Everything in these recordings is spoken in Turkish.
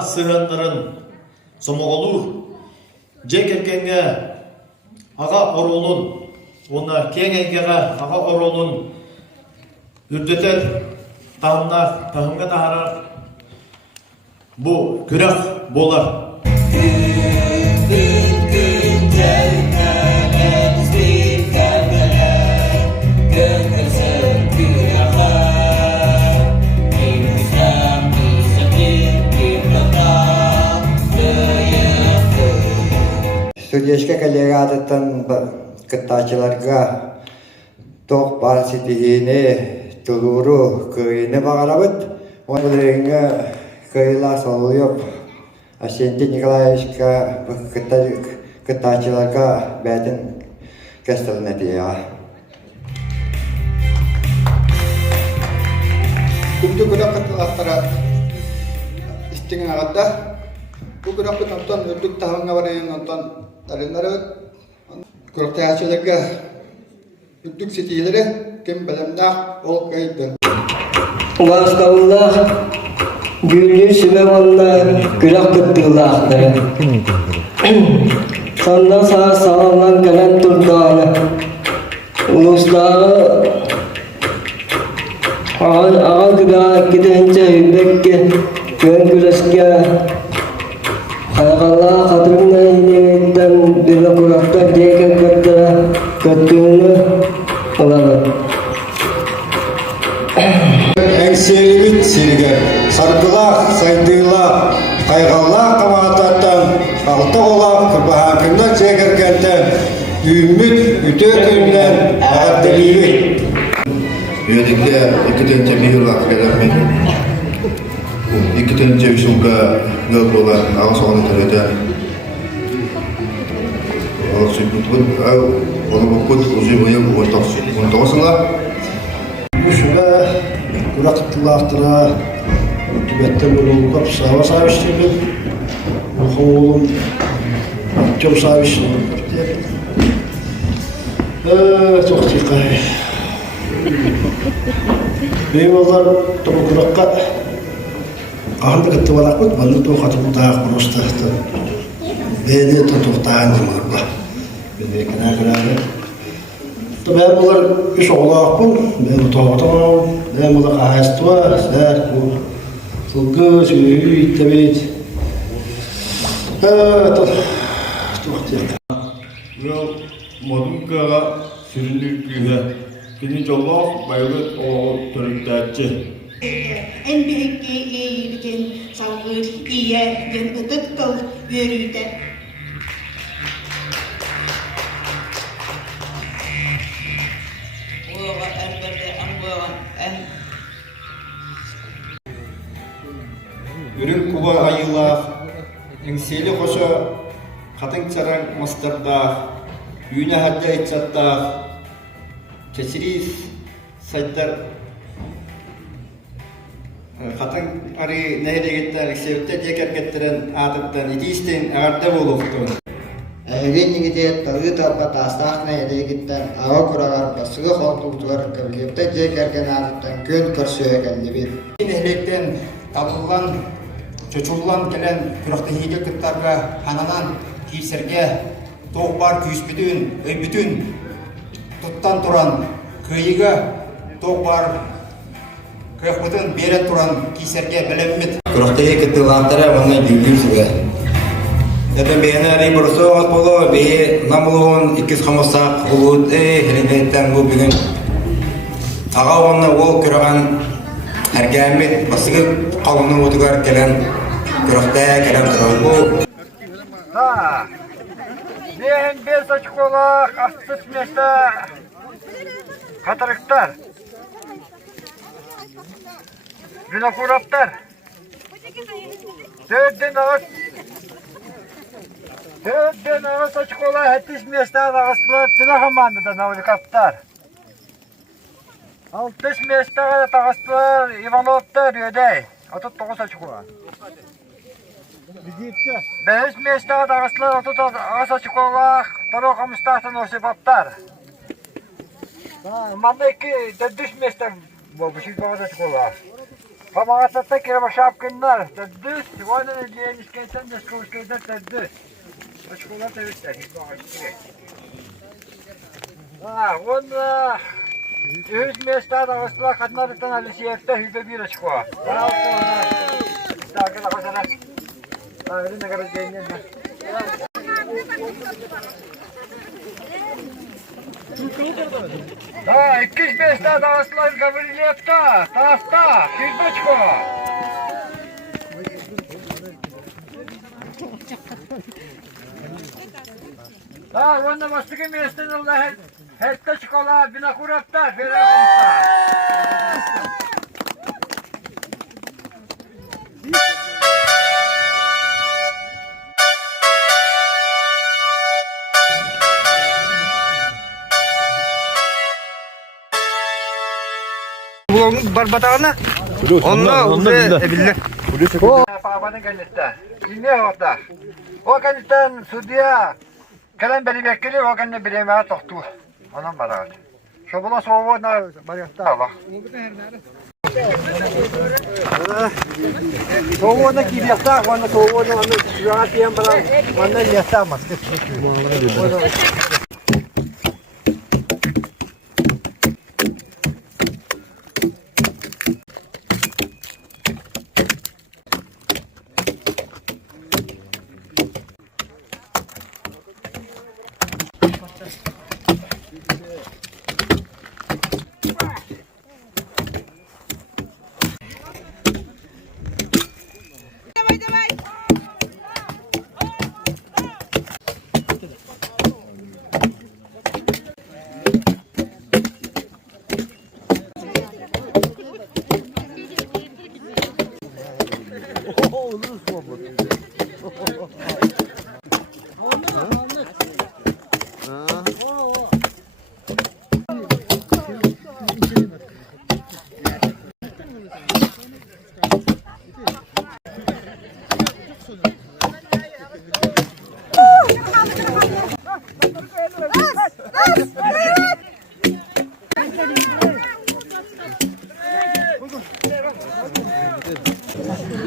Ага сыгандарын сомоголур. Жек эркенге ага оролун, она кеңенгега ага оролун үрдетер тахымга тахарар. Бу күрәк болар. Студияшка коллегатыттан кыттачыларга ток параситигине тулуру кыйыны багарабыт. Онларыңа кыйла солуйоп Асенти Николаевичка кыттачыларга бәдин кастылына тия. Күмді күрәк кыттылақтара истеген ағатта bu күрәк кыттан өттүк тағыңа барайын онтан тарынлары күрәктәчелерге өттүк сетилері кем белемнақ ол кайды. Уаскаллах Гүллү Симеонна күрәк кыттылақтары. Сонда саламлан кәлән турданы. Улустағы Ağa gıda gidince yübekki kön güleşke Haygallah kadrımda inemekten bir kurakta diyeken köttüğünü olalım. Әңселебет селге, сарқылақ, сайдығылақ, қайғалақ қамағататтан, алты олақ, күрбаханкында чекеркенттен, үйміт, үтер күйімден ағаттылейбет. Üyedikte iki tane bir yıl akredemedi. İki tane bir yılda yıl olan ağız olanı terede. Ağız süpütün, onu bakut uzun boyu ontasınlar. Bu şuna bıraktılar Tibet'te bunu kapı sava savaştırdı. Oğlum çok savaştırdı. Çok çıkay. Benim onlar tabu kurakka ahanda gitti bana kut balı tu hatun daha konuştu. Beni tutuktan mırla. Beni kena. Tabii bunlar iş olakun, ben tutuktan, ben bunu kahestua, ser bu sulgı süyü tabii. Yol modunkaga süründürküge kini jolloq bayılı o törüktәtçi. En büyük iyilikten salgı iyiye ıtık kıl yürüyde. Oğa elbette anlayan Ürün kuba ayılar, engseli koşa katın çaran mastarda, yüne hadda etsatta, keçiriz saytlar katın arı nehre gittiler, sevette tekrar getiren adıptan idisten ağırda buluktun. Әйген егеде тылы талға тастақна елегеттен ава күрағар басығы қолтуғар кірлепті жекерген адыптан көн көрсі өкелді бір. Ehlekten табылған, çöçulan gelen kürekte hile kıtlarga hananan kiyserge toğ бар küyüs bütün, öy bütün tuttan turan kıyıga toğ бар kıyık bütün bere turan kiyserge bilemmet. Күрәктәге кыттылақтары мұны дүлгүрсігі. Eten beni arayıp burası olmaz bolu, beyi namuluğun ikiz xamusak uluğut, helinetten bu bugün ağa onunla ol kürağın ergemet basıgı qalını otugar gelen kürekte gelen kırağı bu. Ben bez açık olak, astıs meşte katarıktar, vinokuraptar, Dördün ağız açık olak, hetiş meşte ağızlar, tünahamandıda navigattar. Altış meşte ağızlar, Ivanovlar, ödey, 39 açık olak. Beş meşte ağızlar, 30 açık olak, Daro kamıştahtan osipaptar. Manda iki, dördüş meşte bu şey ağız açık olak. Pamağatta kere başap günler. Tedüs. Vayda ne diyen iskeyten de skoşkeyden tedüs. Açıklar tevistler. Onda üç mesleğe davasıla katlarından alisiyette hübe bir açıkwa. Bana olsun onlar. İstakil akasana. Öyle ne kadar cennet var. Ha, 200 mesleğe davasıla kabuliyette. Tahta. Hübe açıkwa. Ha, onda başlıkı mesleğin Allah hette çıkola bina kurapta. Böyle konuşta. Bu barbatağına. Onunla bildi. O babanın kendisi. Dinle orada. O kendisinden Sudiye kalem beni bekliyor. O kendine bilemeye toktu. Onun bana. Şu bula soğuğu ne bariyakta Allah. Soğuğu ne gibi yakta. Onu soğuğu ne onu rahat yiyen bana. Ondan yaktamaz.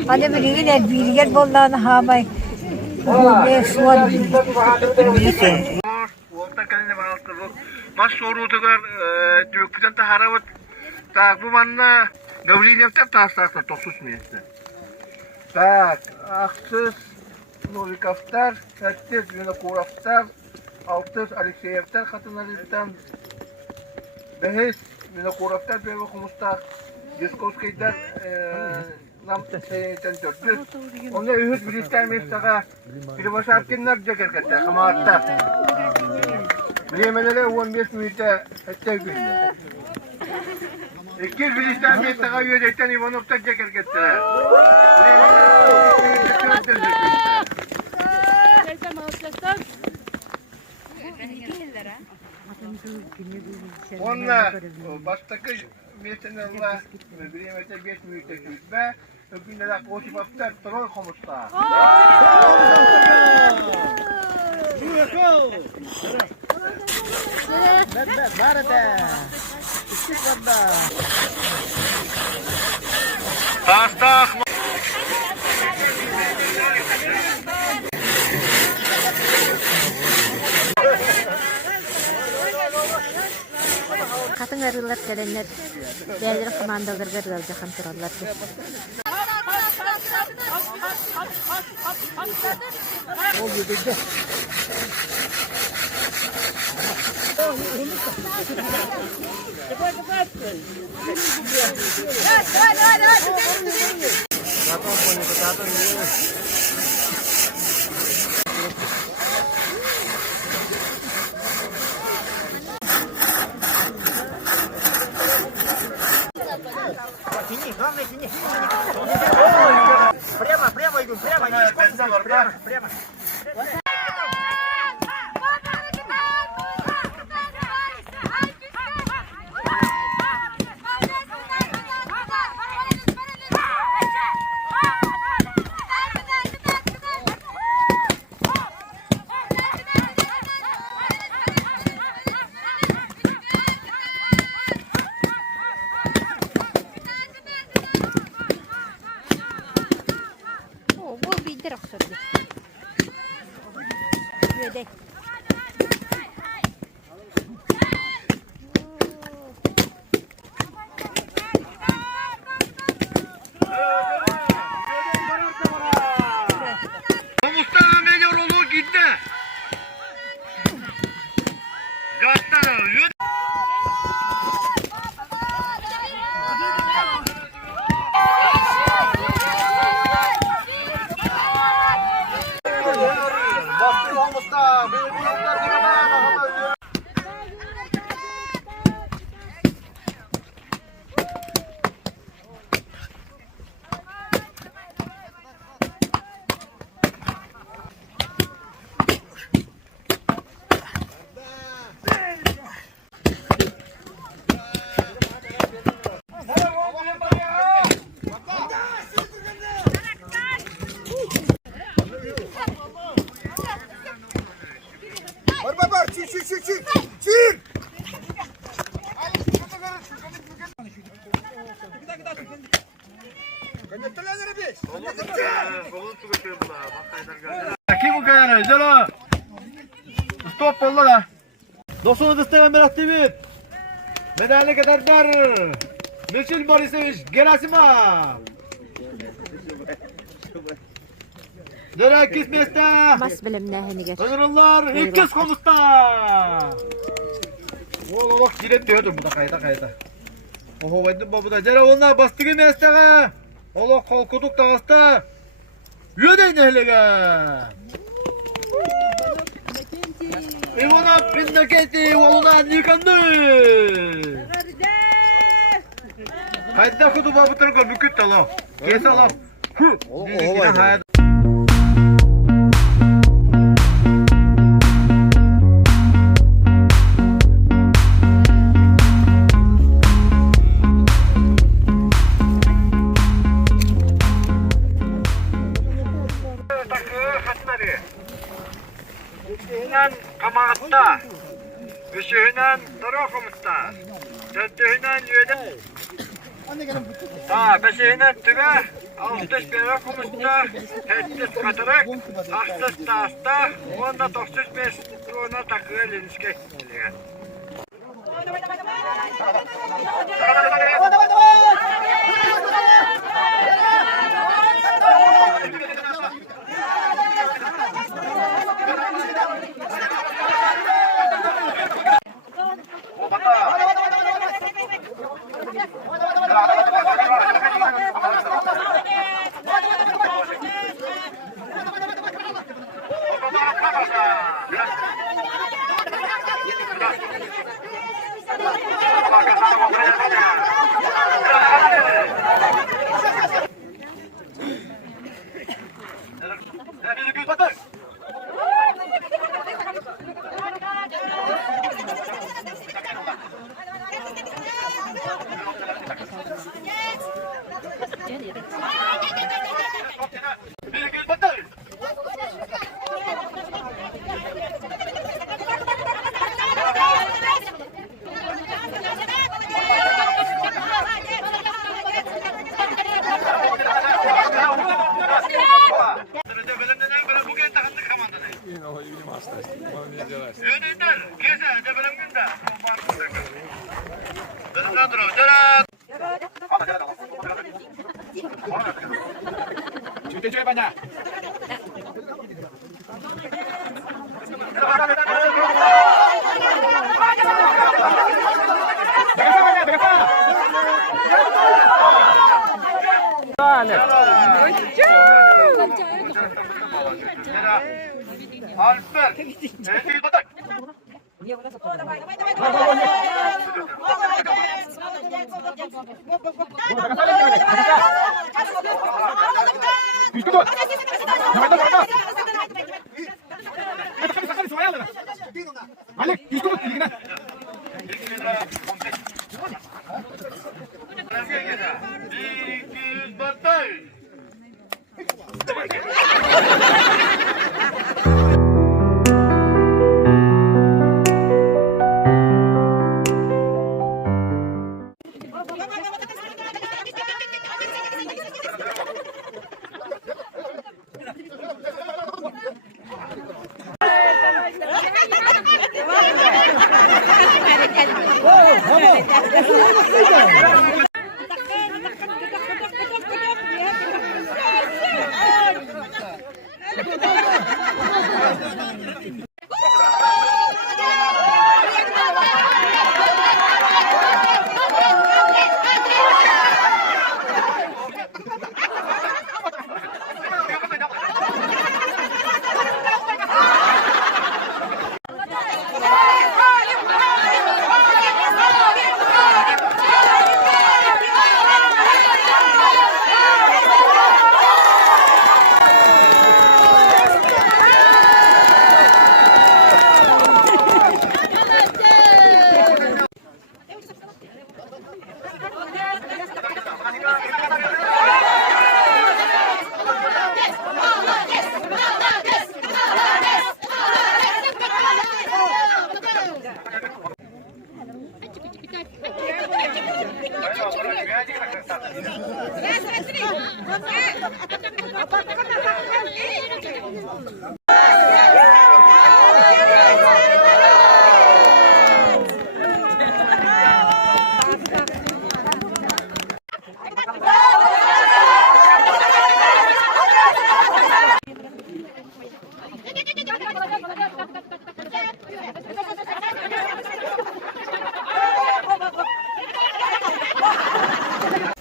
Hadi bir bilgi bollarını habay. Ne suat. Orta kendine bağlı bu. Mas soru tukar Türk'ten taharavat. Tak bu manna gavri defter tahsakta 90 miyette. Tak aksız Novikaftar, Sertiz Vinokuraftar, Altıs Alekseyevtar katınlarından Behes Vinokuraftar ve Kumustar Diskovskay'dan nam seyirten dörtüz. Onda ühüt bilisler mesleğe bir başarkenler cekerkette ama hatta bilemelere 15 minütte hatta günde. 200 bilisler mesleğe üyedekten Ivanov'ta cekerkette. Onunla baştaki metinlerle bir yemekte 5 minütte kütbe, öbüründe de koşup hafta troll komusta. Hasta. Katın arılar gelenler değerli komandalar verler jahan turallar. Прямо иду, прямо, прямо. Kim bu kadar? Jalo. Stop oldu da. Dostunu isteyen bir aktivit. Medali kadar Michel Borisovich Gerasimov. Dere ikis места. Mas bilimne heniger. Ödüller ikis komusta. Oğlum bak jilet diyordur bu da kayta. Oho baydım bu da. Jere onlar bastığı местаға. Ola kolkuduk dağısta. Yödeyin ehlege. Ivanov Innokenti oğluna yıkandı. Kayda kudu babıtır gö büküt talo. Kes alam. Oho baydım. Kamatta, üçünden Dorokumutta, dördünden Yüde, beşiğinden Tübe, altış Berokumutta, hettis Katarak, aksız Tasta, onda 95 Tuğuna takıya Linske. Alper, batak.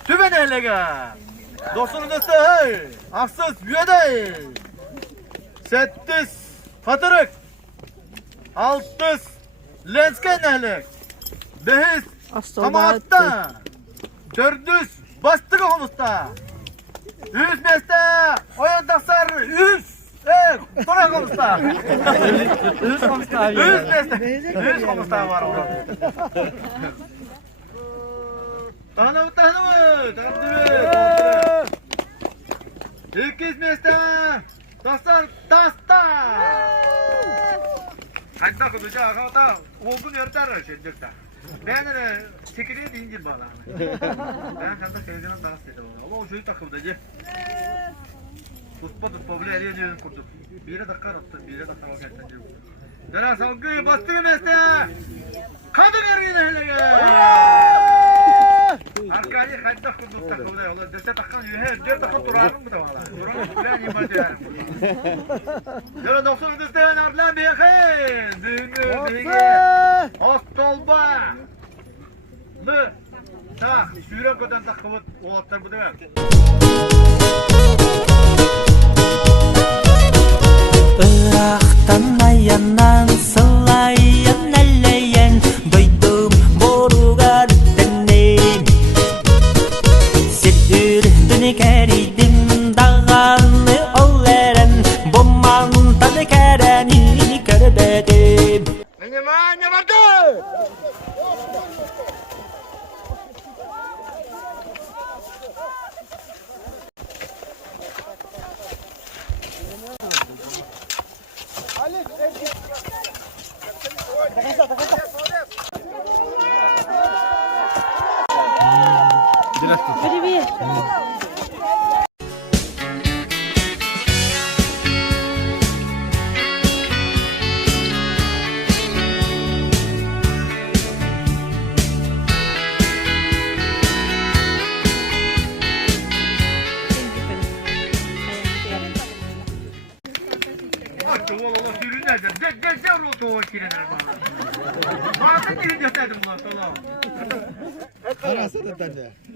Tüben ehlege. Dostunu dostu hey. Aksız üyedey. Settis fatırık. Altız lensken ehlek. Behiz hamaatta. Dördüz bastık oğlusta. Üz beste oyun tasar üz. Tora konusta. Üz konusta. Üz beste. Üz konusta var orada. Tanı. İkiz beste. Tasar tasta. Hatta kılıca ağata olgun yörter şeydikte. Ben de çekiliyor deyince bana. Ben kalda sevdiğim dans dedim. Allah o çocuk takıldı. Tutma bile eriye diyorum kurduk. Bir dakika attı, bir dakika o geldi. Döner salgıyı bastı mesle. Kadın ergin hele. Arkayı hatta kurduk takıldı. Allah dese takan yühe, dört takıl durarım mı da valla. Durarım, ben yiyeyim diyorum. Döner doktor desteğen arlan bir yakın. Düğünü, Ostolba. Lı. Tak, sürek kadar takılı oğlatlar bu demek. Irak'tan ayandan sılayan elleyen duydum borugar deneyin. Sürtünü keridim dağanlı ol eren bommantalı kereni körbedim. Benim anne vardı.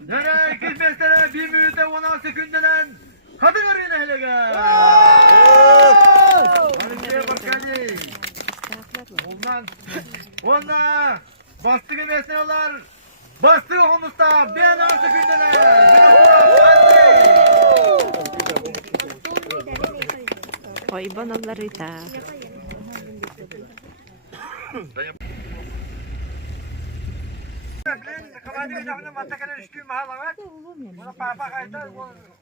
Nereye gitmesene bir müddet 16 günden kadın arayın hele gel. Hadi bak hadi. Ondan bastığı mesneler bastığı homusta bir 16 günden. Oy banaları da. Kamadığın lafını mantıklı düştüğüm mahalle. Bunu papa kaydı,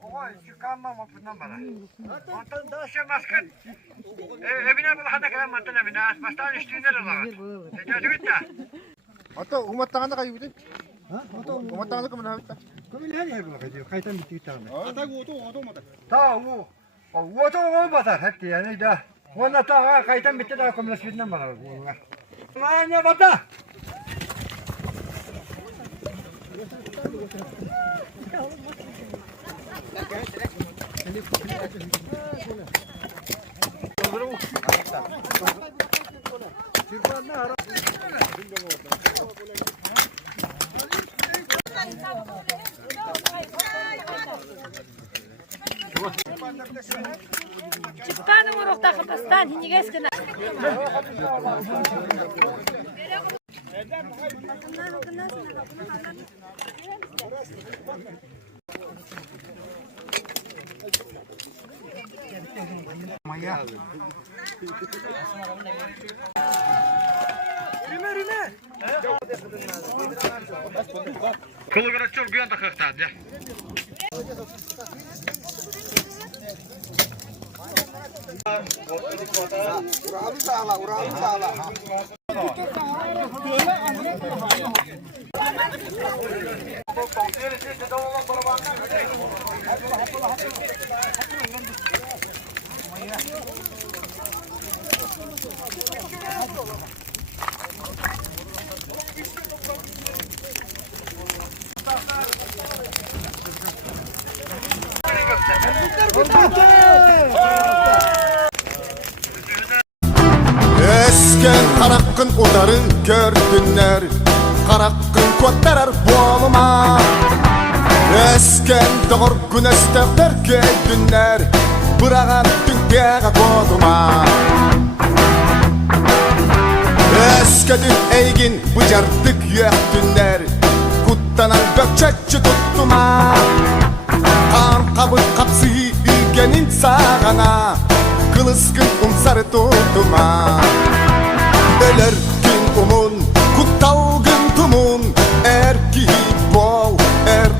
o çıkanma mafından bana. Mantıklı da şey maskın. Evine bul hadi kadar mantıklı evine. Baştan düştüğünde de var. Necati bitti. Hatta umattağında kayıptı. Ha? Umattağında kımın habitta. Kami ne yapıyor bu kadar? Kaytan bitti tamam. Ata goto mata. Ta o. O da o batar hep yani da. Ona ta kaytan bitti daha komünistten bana. Manya bata. Çıkanı vuruk takıpastan hindi geskine. Kılı kıra çok güyan takıktan ya. Ural sağla. Esken karakkın udarı gördünler, karakkın kottarar boluma. Esken doğur güneştekler gördünler, bırağan dünkeye koduma. Eskedin eygin bıcardık yöktünler, kuttanan bökçekçi tuttuma. Kan kabı kapsı ilgenin sağana, kılıskın umsarı tutuma. Öler gün umun, kuttalgın tumun, erki bol,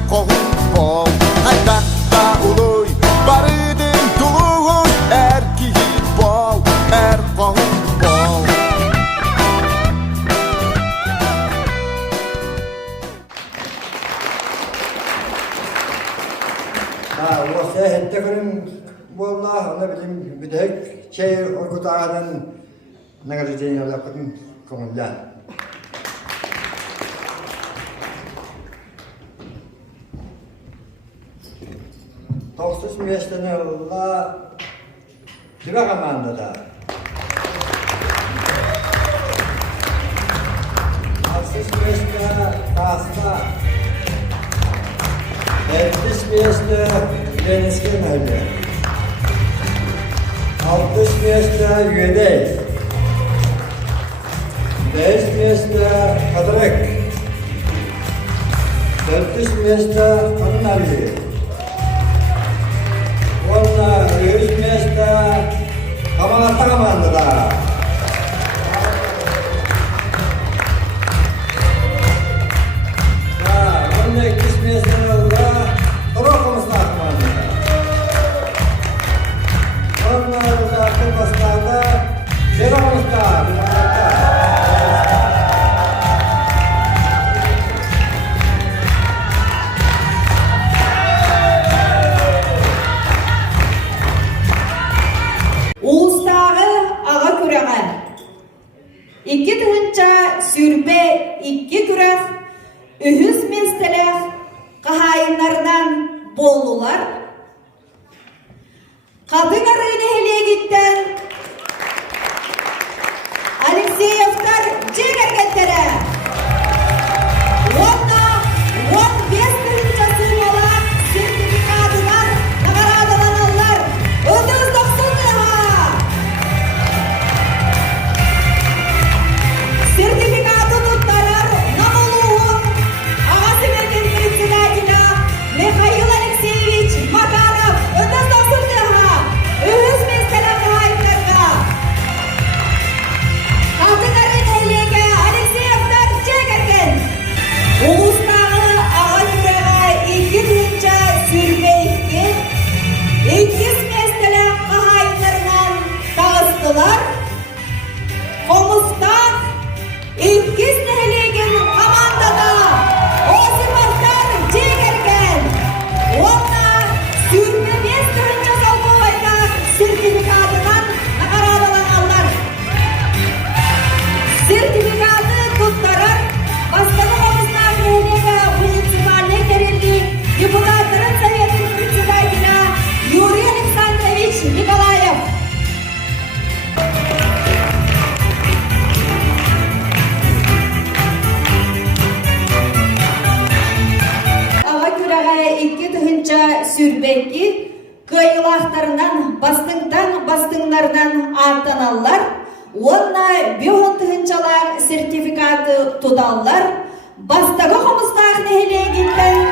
kohun bol. Haydakta uluy, barıdın tuluğun, erki bol, kohun bol. O sehette günüm vallahi ona bilim bir de şey Orkut Ağa'nın ne kadar şeyini alakadın konular. Toksuz müessesene Allah Diva Kamanda'da. Aksız müessesene Kasma. Etmiş müessesene Denizki Mevle. 60 müessesene Yüdey. 5 müessesene Kadırık. 400 müessesene Kanunali. Onunla 100 müessesene Kamalatta Kamanda'da. Onunla 200 müessesene Torokumusta Kamanda'da. Onunla Kırbastan'da Şeromusta. İki tığınca sürbe, iki kürek, ühüz mestelek, kahayınlardan bollular. Kadın arayını hele gitten, Alekseyevler cegergetlere. Onunla 15 tığınca sürmola sertifikatılar, nagaradılananlar, ödüz 90 lira. Sertifikatı tuttarar Namoluğun Ağası Merkez Председателя Mikhail Alekseyevich Makarov ödüz 90 lira. Ühüz mesele kahayınlarga. Kadınların eylege Alekseyevler çekerken Uluslararası ağa yüreğe iki tığınca sürbe ikiz mesele kahayınlarından dağıstılar. Komustan ikiz nehelegen komandada Osipastar çekerken onunla sürme mesleğince salgılayda sertifikatından nakaradılananlar. Sertifikatı tuttarar Başkanı Komustan nehelege munisipaline kerildi Deputatların Sovetinin Председателя Юрий Александрович Николаев. Ağa küreğe iki tığınca sürbeki kıyılaklarından bastınlardan artanallar. Onunla bir on tığıncalar sertifikatı tutallar. Bastağı komustağını hele gitten